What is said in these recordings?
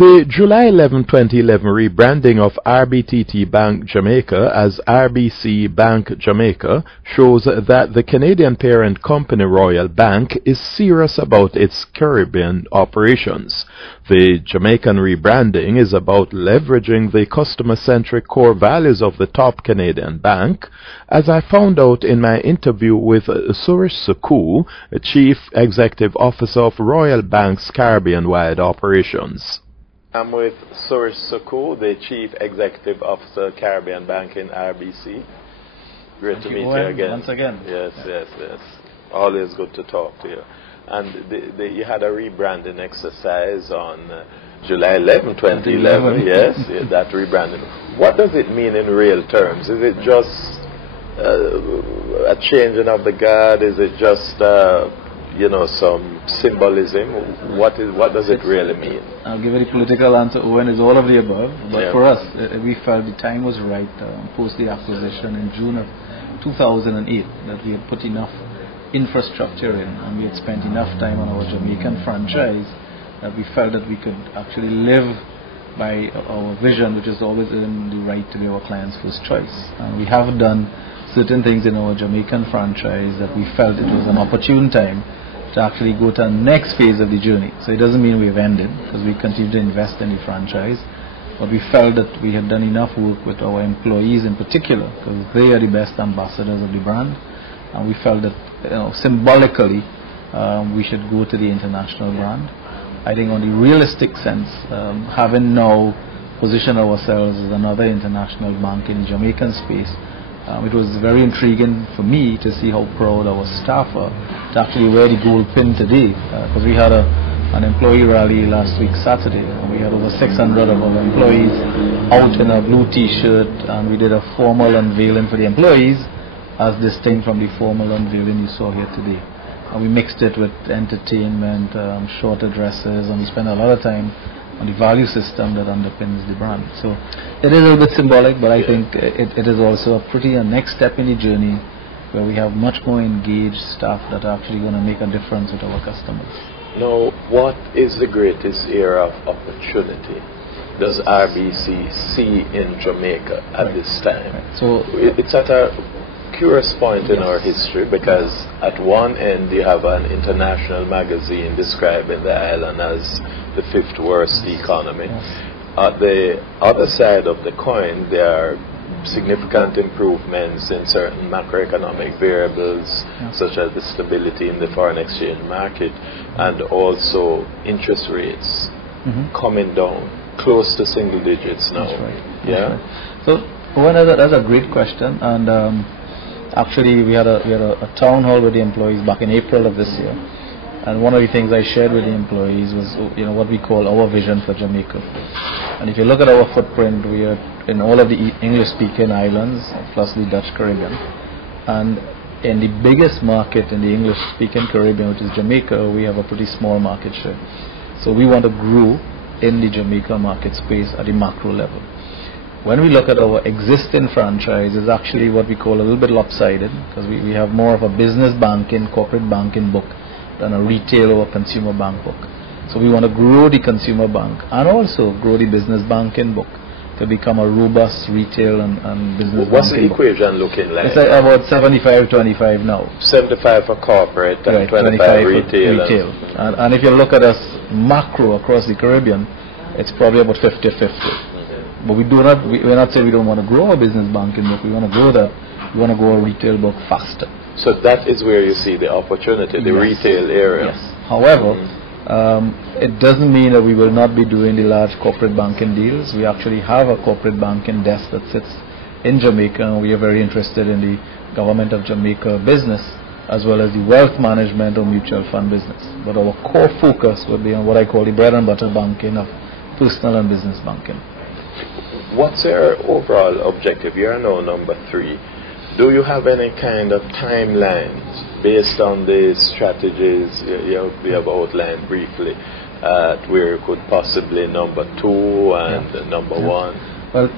The July 11, 2011 rebranding of RBTT Bank Jamaica as RBC Bank Jamaica shows that the Canadian parent company Royal Bank is serious about its Caribbean operations. The Jamaican rebranding is about leveraging the customer-centric core values of the top Canadian bank, as I found out in my interview with Suresh Suku, Chief Executive Officer of Royal Bank's Caribbean-wide operations. I'm with Suresh Suku, the Chief Executive Officer, Caribbean Bank in RBC. Great to meet you again. Once again. Yes. Always good to talk to you. And you had a rebranding exercise on July 11, 2011. Yes, that rebranding. What does it mean in real terms? Is it just a changing of the guard? Is it just some symbolism? What does it really mean? I'll give a political answer. Owen, is all of the above. But for us, we felt the time was right post the acquisition in June of 2008 that we had put enough infrastructure in and we had spent enough time on our Jamaican franchise that we felt that we could actually live by our vision, which is always in the right to be our client's first choice. And we have done certain things in our Jamaican franchise that we felt it was an opportune time to actually go to the next phase of the journey. So it doesn't mean we've ended, because we continue to invest in the franchise, but we felt that we had done enough work with our employees in particular, because they are the best ambassadors of the brand, and we felt that symbolically we should go to the international brand. I think on the realistic sense, having now positioned ourselves as another international bank in the Jamaican space, it was very intriguing for me to see how proud our staff are to actually wear the gold pin today, because we had an employee rally last week Saturday, and we had over 600 of our employees out in a blue t-shirt, and we did a formal unveiling for the employees as distinct from the formal unveiling you saw here today. And we mixed it with entertainment, short addresses, and we spent a lot of time on the value system that underpins the brand. So it is a little bit symbolic, but I think it is also a next step in the journey where we have much more engaged staff that are actually going to make a difference with our customers. Now, what is the greatest area of opportunity does RBC see in Jamaica at this time? Right. So it's at a curious point in our history, because at one end you have an international magazine describing the island as the 5th worst economy. At the other side of the coin, there are significant improvements in certain macroeconomic variables, such as the stability in the foreign exchange market, and also interest rates coming down close to single digits now. That's right. That's right. So that's a great question, and actually we had a town hall with the employees back in April of this year, and one of the things I shared with the employees was what we call our vision for Jamaica. And if you look at our footprint, we are in all of the English-speaking islands plus the Dutch Caribbean, and in the biggest market in the English-speaking Caribbean, which is Jamaica, we have a pretty small market share. So we want to grow in the Jamaica market space at the macro level. When we look at our existing franchise, it's actually what we call a little bit lopsided, because we have more of a business banking, corporate banking book than a retail or consumer bank book. So we want to grow the consumer bank and also grow the business banking book to become a robust retail and business What's banking the equation looking like? It's like about 75-25 now. 75 for corporate and 25 retail. And if you look at us macro across the Caribbean, it's probably about 50-50. But we're not saying we don't want to grow our business banking book. We want to grow that. We want to grow our retail book faster. So that is where you see the opportunity, the retail area. Yes. However, it doesn't mean that we will not be doing the large corporate banking deals. We actually have a corporate banking desk that sits in Jamaica, and we are very interested in the government of Jamaica business as well as the wealth management or mutual fund business. But our core focus would be on what I call the bread and butter banking of personal and business banking. What's your overall objective? You're now number 3. Do you have any kind of timelines based on the strategies you have outlined briefly where you could possibly number 2 and number 1? Well,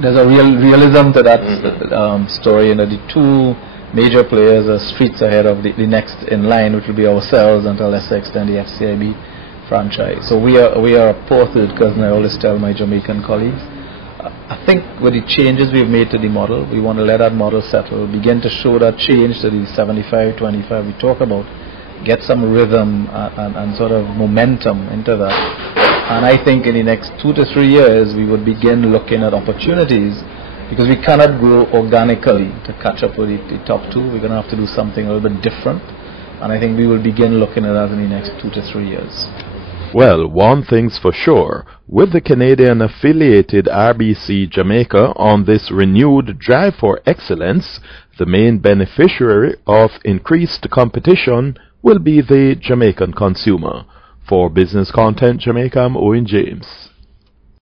there's a realism to that story. The two major players are streets ahead of the next in line, which will be ourselves, and to a lesser extent the FCIB franchise. So we are a poor third cousin, I always tell my Jamaican colleagues. I think with the changes we've made to the model, we want to let that model settle, begin to show that change to the 75-25 we talk about, get some rhythm and sort of momentum into that. And I think in the next 2 to 3 years we would begin looking at opportunities, because we cannot grow organically to catch up with the top two. We're going to have to do something a little bit different, and I think we will begin looking at that in the next 2 to 3 years. Well, one thing's for sure, with the Canadian affiliated RBC Jamaica on this renewed drive for excellence, the main beneficiary of increased competition will be the Jamaican consumer. For Business Content Jamaica, I'm Owen James.